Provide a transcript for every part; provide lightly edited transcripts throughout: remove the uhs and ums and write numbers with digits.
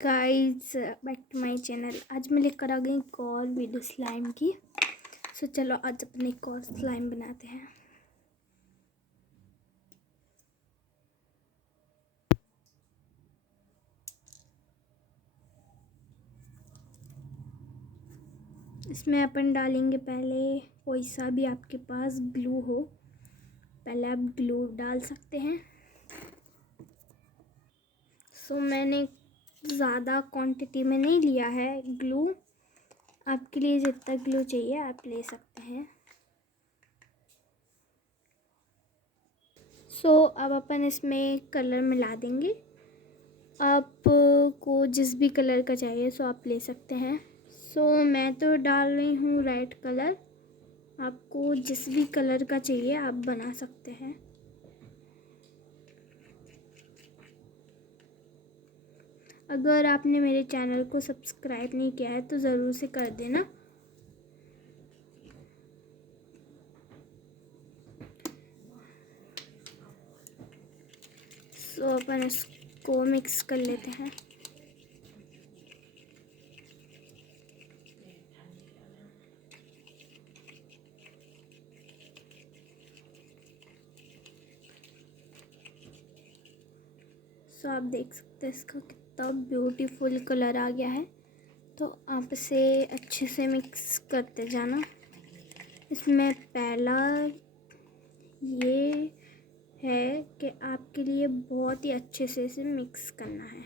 Guys, back to my channel. आज मैं लेकर आ गई एक और वीडियो स्लाइम की। चलो आज अपने एक और स्लाइम बनाते हैं। इसमें अपन डालेंगे पहले कोई सा भी आपके पास ग्लू हो, पहले आप ग्लू डाल सकते हैं। मैंने ज़्यादा क्वांटिटी में नहीं लिया है ग्लू, आपके लिए जितना ग्लू चाहिए आप ले सकते हैं। अब अपन इसमें कलर मिला देंगे। आपको जिस भी कलर का चाहिए आप ले सकते हैं। मैं तो डाल रही हूँ रेड कलर, आपको जिस भी कलर का चाहिए आप बना सकते हैं। अगर आपने मेरे चैनल को सब्सक्राइब नहीं किया है तो ज़रूर से कर देना। अपन इसको मिक्स कर लेते हैं। आप देख सकते हैं इसका कितना ब्यूटीफुल कलर आ गया है। तो आप इसे अच्छे से मिक्स करते जाना। इसमें पहला ये है कि आपके लिए बहुत ही अच्छे से इसे मिक्स करना है।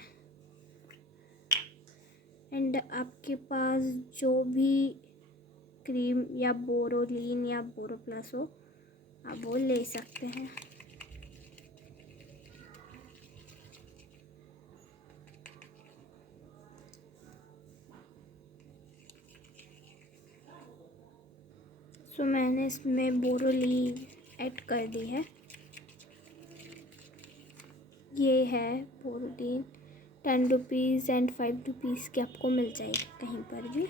एंड आपके पास जो भी क्रीम या बोरोलीन या बोरो प्लस हो आप वो ले सकते हैं। मैंने इसमें बोरोलीन ऐड कर दी है। ये है बोरोलीन, 10 रुपीज़ एंड 5 रुपीज़ की आपको मिल जाएगी कहीं पर भी।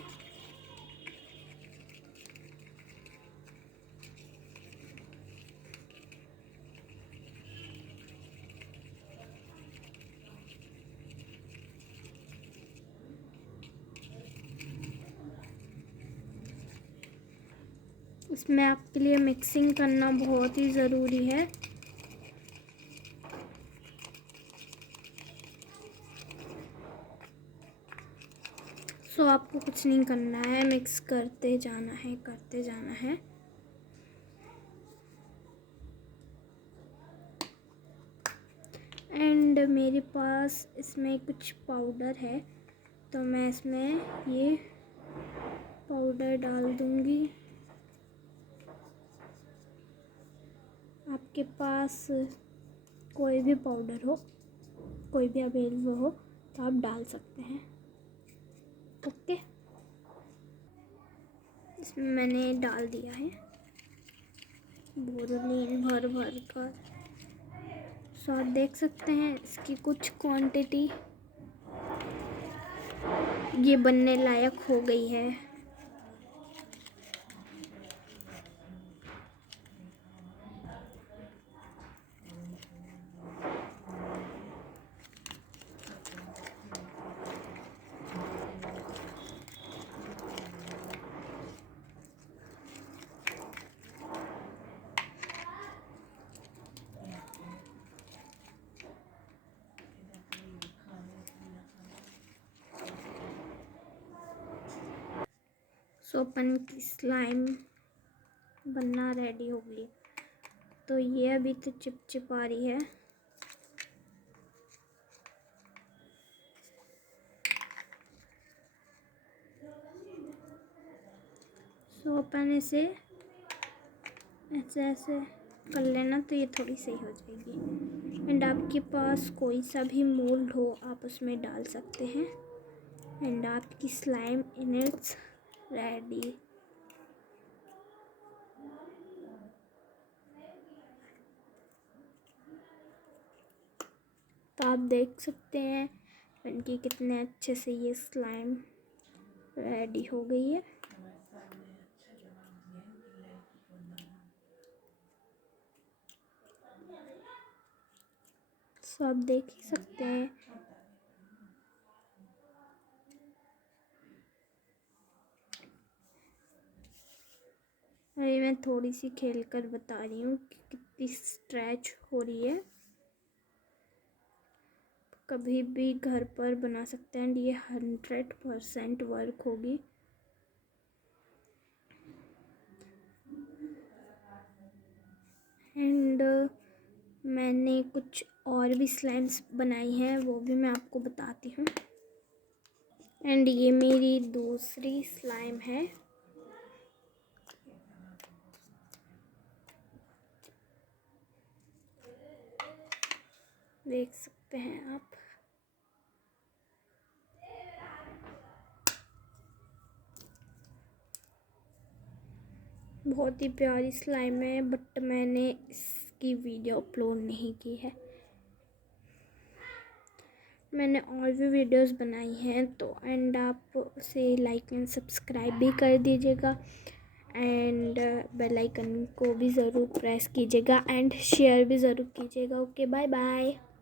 इसमें आपके लिए मिक्सिंग करना बहुत ही ज़रूरी है। आपको कुछ नहीं करना है, मिक्स करते जाना है, करते जाना है। एंड मेरे पास इसमें कुछ पाउडर है तो मैं इसमें ये पाउडर डाल दूँगी। आपके पास कोई भी पाउडर हो, कोई भी अवेलेबल हो तो आप डाल सकते हैं। ओके, इसमें मैंने डाल दिया है बोरोलीन भर भर कर। आप देख सकते हैं इसकी कुछ क्वांटिटी ये बनने लायक हो गई है। अपन की स्लाइम बनना रेडी हो गई। तो ये अभी तो चिपचिप आ रही है। अपन इसे ऐसे ऐसे कर लेना तो ये थोड़ी सही हो जाएगी। एंड आपके पास कोई सा भी मोल्ड हो आप उसमें डाल सकते हैं। एंड आपकी स्लाइम इन इट्स रेडी। तो आप देख सकते हैं इनकी कितने अच्छे से ये स्लाइम रेडी हो गई है। आप देख ही सकते हैं अभी मैं थोड़ी सी खेल कर बता रही हूँ कि कितनी स्ट्रेच हो रही है। कभी भी घर पर बना सकते हैं, ये 100% वर्क होगी। एंड मैंने कुछ और भी स्लाइम्स बनाई हैं, वो भी मैं आपको बताती हूँ। एंड ये मेरी दूसरी स्लाइम है। देख सकते हैं आप। बहुत ही प्यारी स्लाइम है, बट मैंने इसकी वीडियो अपलोड नहीं की है। मैंने और भी वीडियोस बनाई हैं, तो एंड आप उसे लाइक एंड सब्सक्राइब भी कर दीजिएगा। एंड बेल आइकन को भी ज़रूर प्रेस कीजिएगा एंड शेयर भी ज़रूर कीजिएगा। Okay, bye bye.